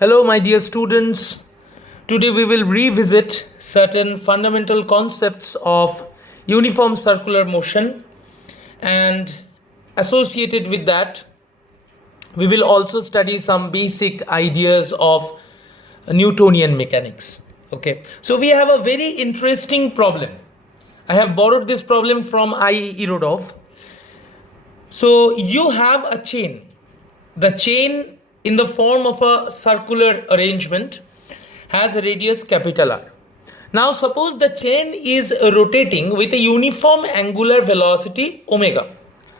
Hello, my dear students. Today we will revisit certain fundamental concepts of uniform circular motion, and associated with that, we will also study some basic ideas of Newtonian mechanics. Okay, so we have a very interesting problem. I have borrowed this problem from I. Irodov. So you have a chain. The chain, in the form of a circular arrangement, has a radius capital R. Now suppose the chain is rotating with a uniform angular velocity omega.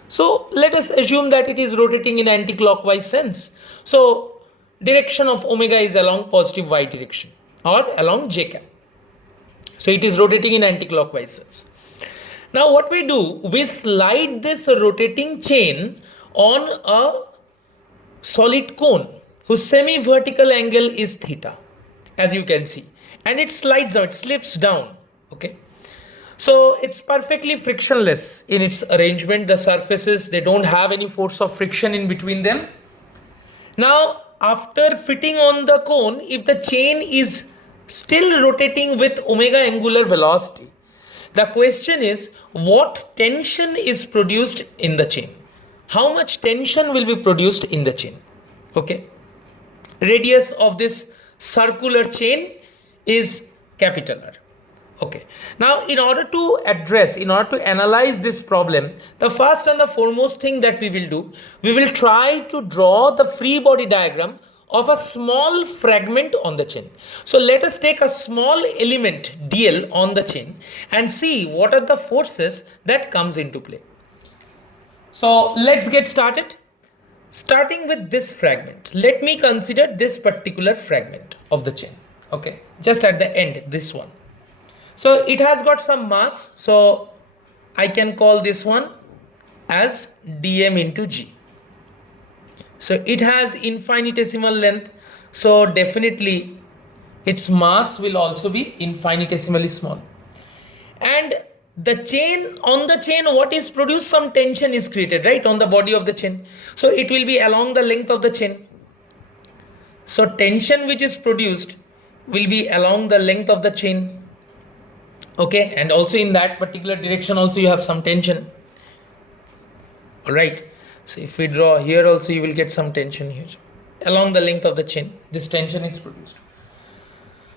So let us assume that it is rotating in anti-clockwise sense. So direction of omega is along positive y direction or along j cap. So it is rotating in anti-clockwise sense. Now what we do, we slide this rotating chain on a solid cone whose semi-vertical angle is theta, as you can see, and it slides down, it slips down. Okay, so it's perfectly frictionless in its arrangement. The surfaces, they don't have any force of friction in between them. Now after fitting on the cone, if the chain is still rotating with omega angular velocity, the question is, what tension is produced in the chain? How much tension will be produced in the chain? Okay, radius of this circular chain is capital R. Okay, now in order to analyze this problem, the first and the foremost thing that we will do, we will try to draw the free body diagram of a small fragment on the chain. So let us take a small element dl on the chain and see what are the forces that comes into play. So let's get started. Starting with this fragment, let me consider this particular fragment of the chain. Okay, just at the end, this one. So it has got some mass, so I can call this one as dm into g. So it has infinitesimal length, so definitely its mass will also be infinitesimally small. And the chain, on the chain, what is produced? Some tension is created, right, on the body of the chain. So it will be along the length of the chain. So tension which is produced will be along the length of the chain. Okay, and also in that particular direction also you have some tension. All right, so if we draw here also, you will get some tension here along the length of the chain. This tension is produced.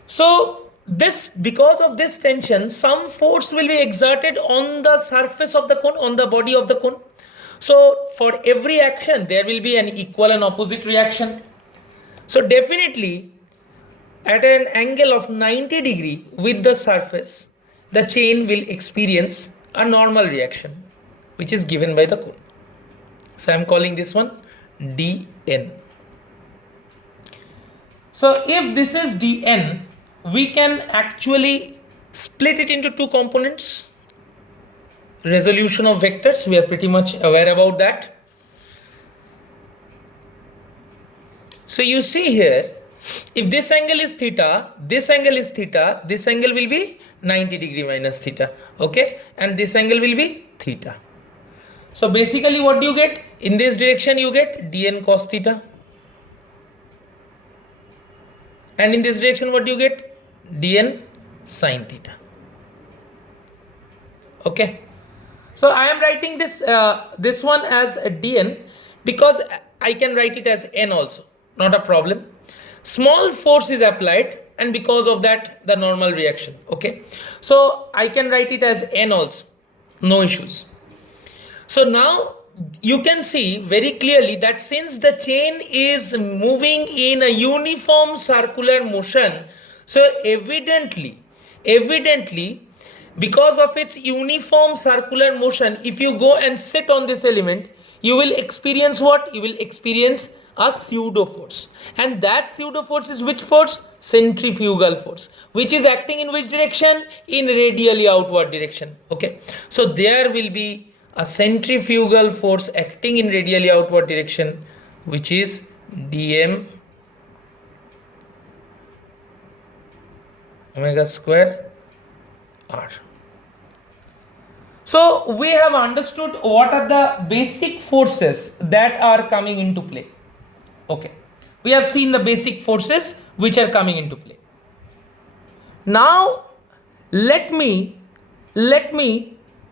So this, because of this tension, some force will be exerted on the surface of the cone, on the body of the cone. So for every action there will be an equal and opposite reaction. So definitely at an angle of 90 degree with the surface, the chain will experience a normal reaction which is given by the cone. So I am calling this one dn. So if this is dn, we can actually split it into two components. Resolution of vectors, we are pretty much aware about that. So you see here, if this angle is theta, this angle is theta, this angle will be 90 degree minus theta. Okay, and this angle will be theta. So basically what do you get? In this direction you get dn cos theta. And in this direction what do you get? Dn sin theta. Okay, so I am writing this this one as a dn because I can write it as n also, not a problem. Small force is applied, and because of that the normal reaction. Okay, so I can write it as n also, no issues. So now you can see very clearly that since the chain is moving in a uniform circular motion, so evidently because of its uniform circular motion, if you go and sit on this element, you will experience what? You will experience a pseudo force, and that pseudo force is which force? Centrifugal force, which is acting in which direction? In radially outward direction. Okay, so there will be a centrifugal force acting in radially outward direction, which is dm omega square r. So we have understood what are the basic forces that are coming into play. Okay, We have seen the basic forces which are coming into play. Now let me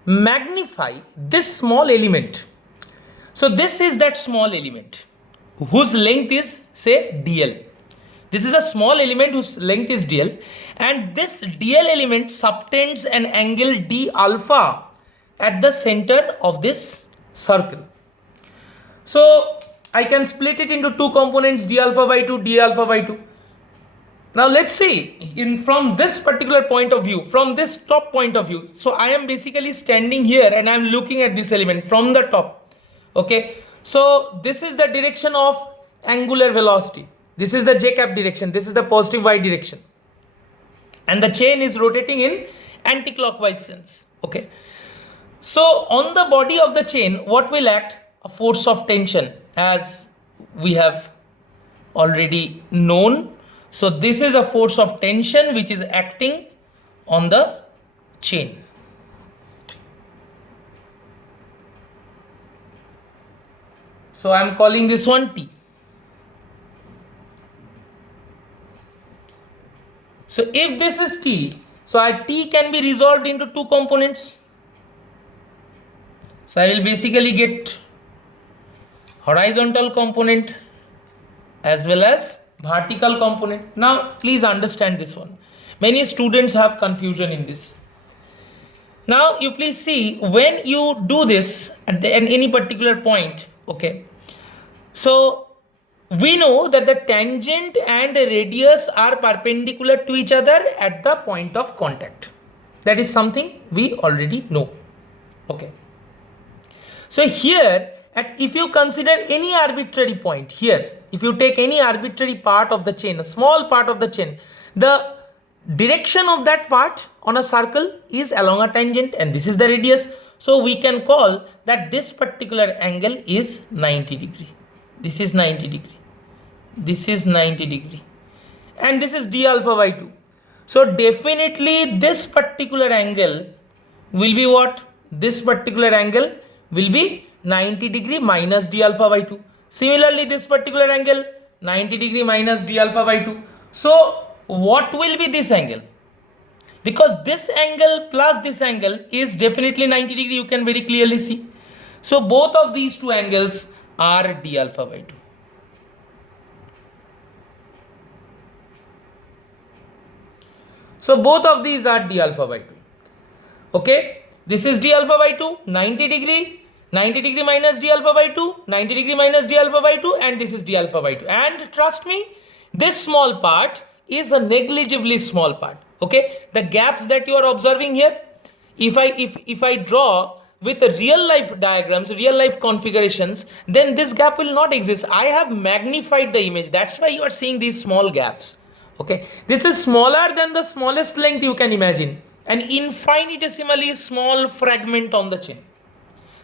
magnify this small element. So this is that small element whose length is, say, dl. This is a small element whose length is dl, and this dl element subtends an angle d alpha at the center of this circle. So I can split it into two components, d alpha by 2, d alpha by 2. Now let's see, from this particular point of view, from this top point of view. So I am basically standing here and I am looking at this element from the top. Okay. So this is the direction of angular velocity. This is the j cap direction. This is the positive y direction. And the chain is rotating in anti-clockwise sense. Okay. So on the body of the chain, what will act? A force of tension, as we have already known. So this is a force of tension which is acting on the chain. So I am calling this one T. So if this is T, so T can be resolved into two components. So I will basically get horizontal component as well as vertical component. Now please understand this one. Many students have confusion in this. Now you please see, when you do this at any particular point, okay, so we know that the tangent and the radius are perpendicular to each other at the point of contact. That is something we already know. Okay. So here, if you consider any arbitrary point here, if you take any arbitrary part of the chain, a small part of the chain, the direction of that part on a circle is along a tangent, and this is the radius. So we can call that this particular angle is 90 degree. This is 90 degree. This is 90 degree. And this is d alpha by 2. So definitely this particular angle will be what? This particular angle will be 90 degree minus d alpha by 2. Similarly, this particular angle 90 degree minus d alpha by 2. So what will be this angle? Because this angle plus this angle is definitely 90 degree, you can very clearly see. So both of these two angles are d alpha by 2. So both of these are d alpha by 2. Okay, this is d alpha by 2, 90 degree. 90 degree minus d alpha by 2, 90 degree minus d alpha by 2, and this is d alpha by 2. And trust me, this small part is a negligibly small part. Okay, the gaps that you are observing here, if I draw with a real life diagrams, real life configurations, then this gap will not exist. I have magnified the image. That's why you are seeing these small gaps. Okay, this is smaller than the smallest length you can imagine, an infinitesimally small fragment on the chain.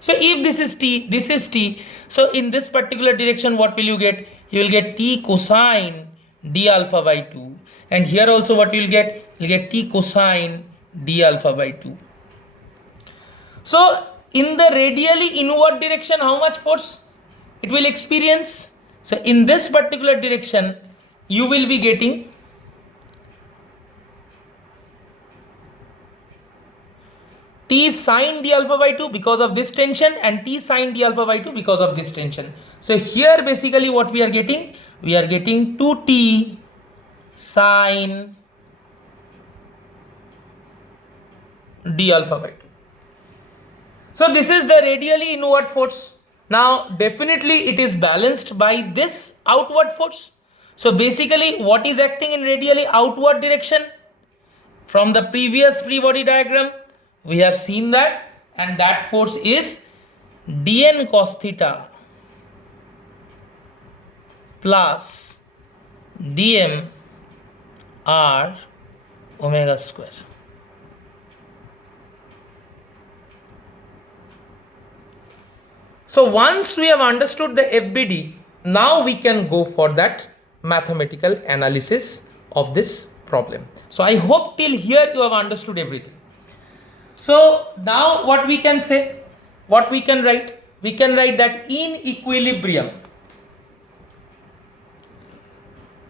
So if this is T, this is T. So in this particular direction, what will you get? You will get T cosine d alpha by 2. And here also what you will get? You will get T cosine d alpha by 2. So in the radially inward direction, how much force it will experience? So in this particular direction, you will be getting T sine d alpha by 2 because of this tension, and T sine d alpha by 2 because of this tension. So here basically what we are getting? We are getting 2T sine d alpha by 2. So this is the radially inward force. Now definitely it is balanced by this outward force. So basically what is acting in radially outward direction? From the previous free body diagram, we have seen that, and that force is dn cos theta plus dm r omega square. So once we have understood the FBD, now we can go for that mathematical analysis of this problem. So I hope till here you have understood everything. So now what we can say, what we can write? We can write that in equilibrium,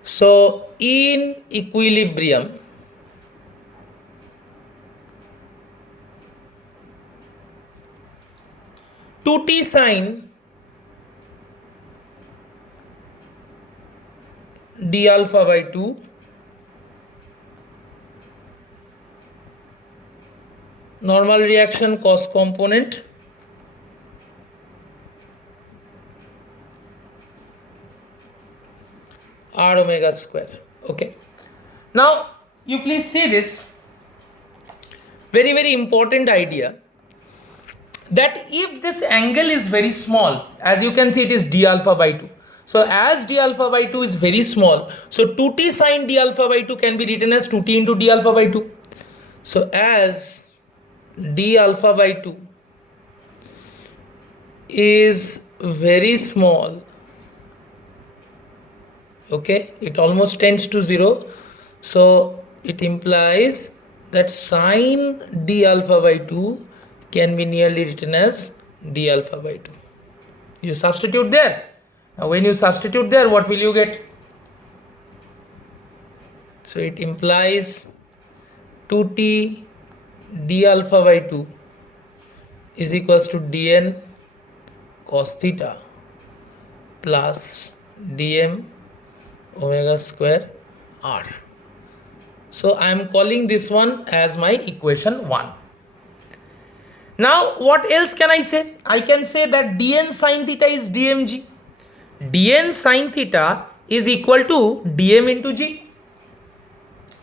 So in equilibrium, two t sine d alpha by 2 normal reaction cos component r omega square. Okay, now you please see this very important idea, that if this angle is very small, as you can see it is d alpha by 2, so as d alpha by 2 is very small, so 2t sine d alpha by 2 can be written as 2t into d alpha by 2. So as d alpha by 2 is very small, okay, it almost tends to 0, so it implies that sine d alpha by 2 can be nearly written as d alpha by 2. You substitute there. Now when you substitute there, what will you get? So it implies 2t d alpha by 2 is equals to dn cos theta plus dm omega square r. So I am calling this one as my equation 1. Now what else can I say? I can say that dn sin theta is dmg. Dn sin theta is equal to dm into g.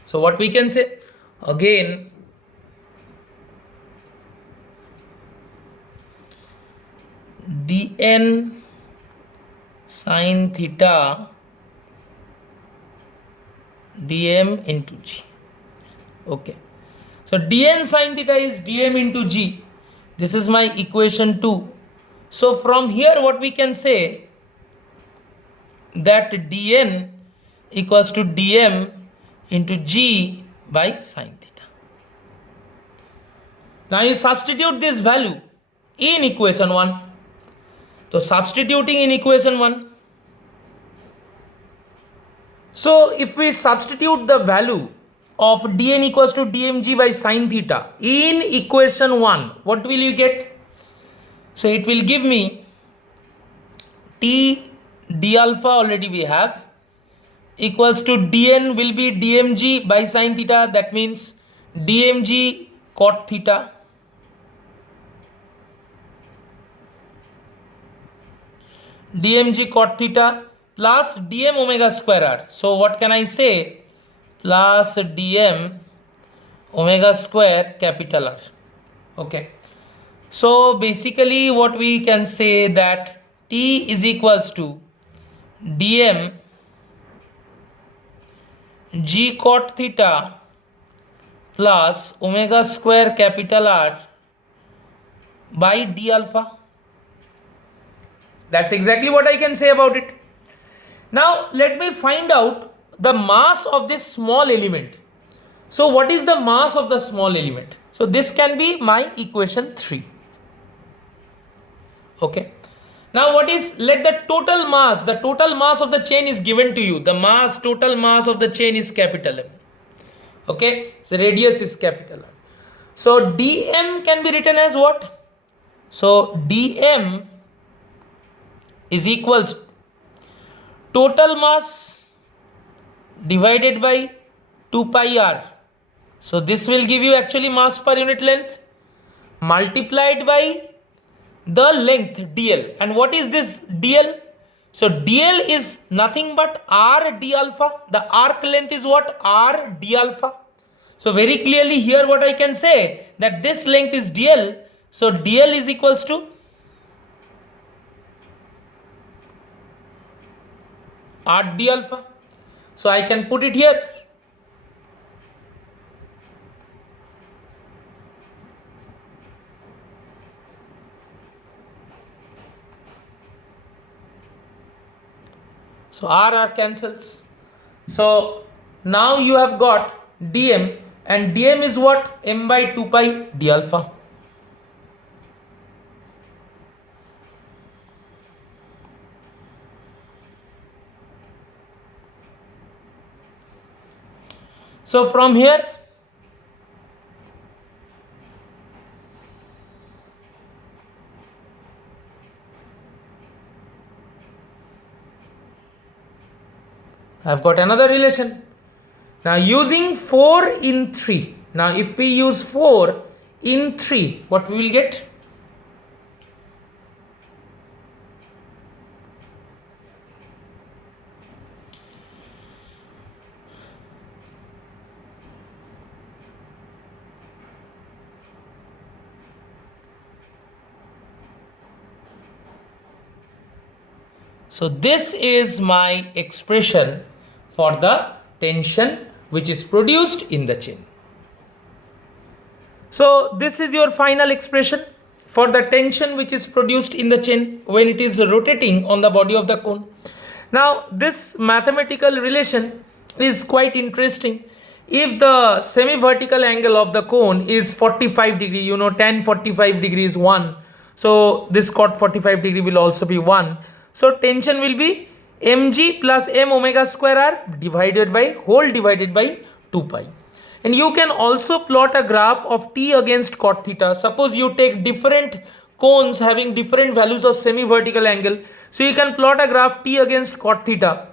So what we can say? Again, dn sin theta dm into g. Okay, so dn sin theta is dm into g. This is my equation 2. So from here what we can say, that dn equals to dm into g by sin theta. Now you substitute this value in equation 1. So substituting in equation 1, so if we substitute the value of dn equals to dmg by sin theta in equation 1, what will you get? So it will give me t d alpha, already we have, equals to dn will be dmg by sin theta, that means dmg cot theta, dmg cot theta plus dm omega square r. So what can I say? Plus dm omega square capital R. Okay, so basically what we can say, that t is equals to dm g cot theta plus omega square capital R by d alpha. That's exactly what I can say about it. Now let me find out the mass of this small element. So what is the mass of the small element? So this can be my equation 3. Okay. Now what is, let the total mass of the chain is given to you. The mass, total mass of the chain is capital M. Okay. So radius is capital R. So dm can be written as what? So dm is equals total mass divided by 2 pi r. So this will give you actually mass per unit length multiplied by the length dl. And what is this dl? So dl is nothing but r d alpha. The arc length is what? R d alpha. So very clearly here what I can say, that this length is dl. So dl is equals to r d alpha. So I can put it here. So r cancels. So now you have got dm, and dm is what? M by 2 pi d alpha. So from here, I've got another relation. Now using 4 in 3. Now if we use 4 in 3, what we will get? So this is my expression for the tension which is produced in the chain. So this is your final expression for the tension which is produced in the chain when it is rotating on the body of the cone. Now this mathematical relation is quite interesting. If the semi-vertical angle of the cone is 45 degree, you know, tan 45 degree is 1. So this cot 45 degree will also be 1. So tension will be mg plus m omega square r divided by 2 pi. And you can also plot a graph of t against cot theta. Suppose you take different cones having different values of semi-vertical angle. So you can plot a graph t against cot theta.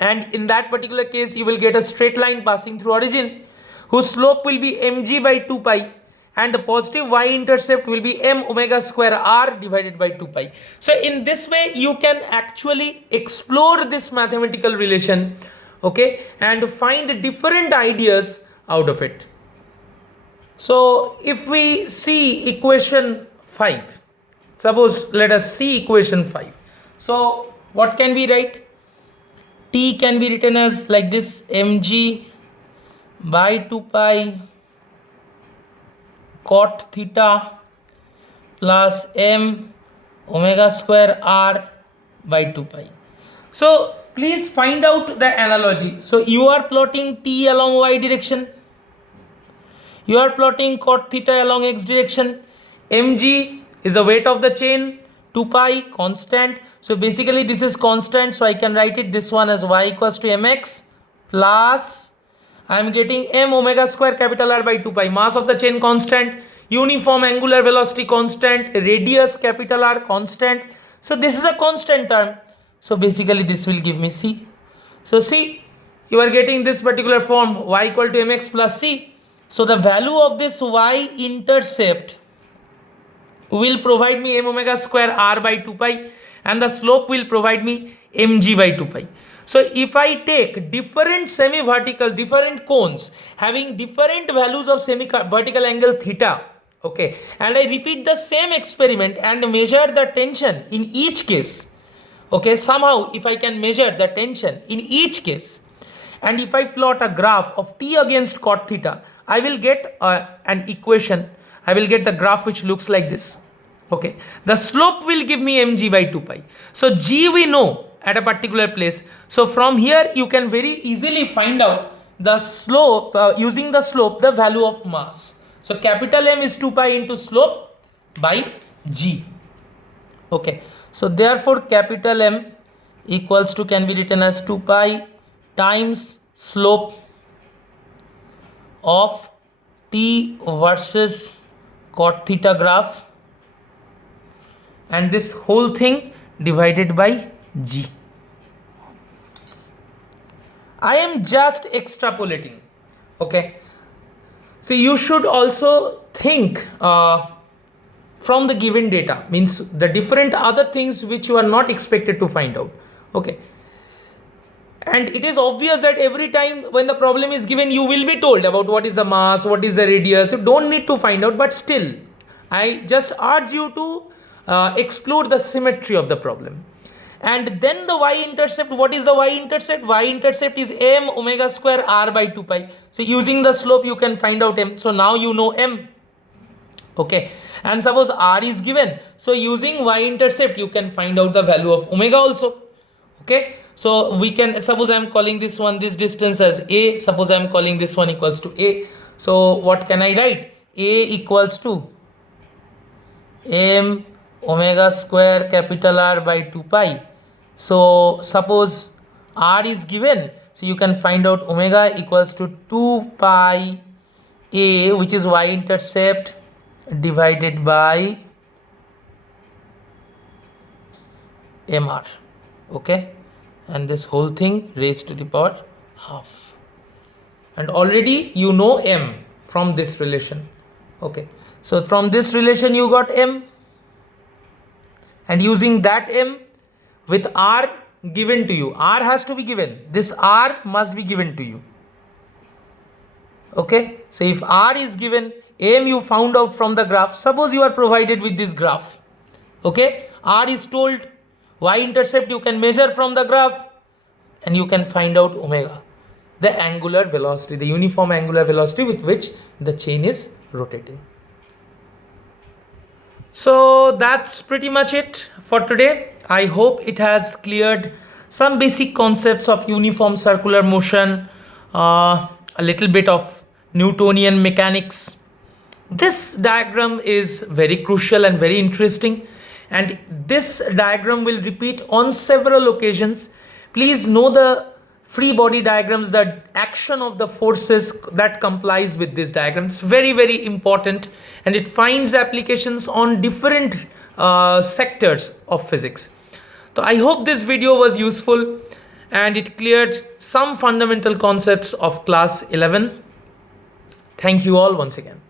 And in that particular case, you will get a straight line passing through origin, whose slope will be mg by 2 pi. And the positive y-intercept will be m omega square r divided by 2 pi. So in this way, you can actually explore this mathematical relation, okay, and find different ideas out of it. So if we see equation 5, suppose let us see equation 5. So what can we write? T can be written as like this, mg by 2 pi cot theta plus m omega square r by 2 pi. So please find out the analogy. So you are plotting t along y direction, you are plotting cot theta along x direction, mg is the weight of the chain, 2 pi constant. So basically this is constant, so I can write it this one as y equals to mx plus I am getting m omega square capital R by 2 pi, mass of the chain constant, uniform angular velocity constant, radius capital R constant. So this is a constant term. So basically this will give me c. So see, you are getting this particular form, y equal to mx plus c. So the value of this y intercept will provide me m omega square r by 2 pi, and the slope will provide me mg by 2 pi. So if I take different semi-vertical, different cones having different values of semi-vertical angle theta, okay, and I repeat the same experiment and measure the tension in each case, okay, somehow if I can measure the tension in each case, and if I plot a graph of t against cot theta, I will get an equation. I will get the graph which looks like this. Okay, the slope will give me mg by 2 pi. So g we know at a particular place. So from here you can very easily find out the slope using the slope, the value of mass. So capital M is 2 pi into slope by g. Okay, so therefore capital M equals to, can be written as 2 pi times slope of t versus cot theta graph, and this whole thing divided by g. I am just extrapolating, okay. So you should also think from the given data, means the different other things which you are not expected to find out, okay. And it is obvious that every time when the problem is given, you will be told about what is the mass, what is the radius. You don't need to find out, but still I just urge you to explore the symmetry of the problem. And then the y-intercept, what is the y-intercept? Y-intercept is m omega square r by 2 pi. So using the slope you can find out m. So now you know m, okay. And suppose r is given, so using y-intercept you can find out the value of omega also, okay. So we can, suppose I am calling this one, this distance as a, suppose I am calling this one equals to a. So what can I write? A equals to m omega square capital R by 2 pi. So suppose r is given, So you can find out omega equals to 2 pi a, which is y-intercept, divided by mr. Okay, and this whole thing raised to the power half. And already you know m from this relation. Okay, so from this relation you got m, and using that m with r given to you, r has to be given, this r must be given to you. Okay, so if r is given, m you found out from the graph. Suppose you are provided with this graph. Okay, r is told, y-intercept you can measure from the graph, and you can find out omega, the angular velocity, the uniform angular velocity with which the chain is rotating. So that's pretty much it for today. I hope it has cleared some basic concepts of uniform circular motion, a little bit of Newtonian mechanics. This diagram is very crucial and very interesting, and this diagram will repeat on several occasions. Please know the free body diagrams, the action of the forces that complies with this diagram. It's very, very important, and it finds applications on different sectors of physics. So I hope this video was useful and it cleared some fundamental concepts of class 11. Thank you all once again.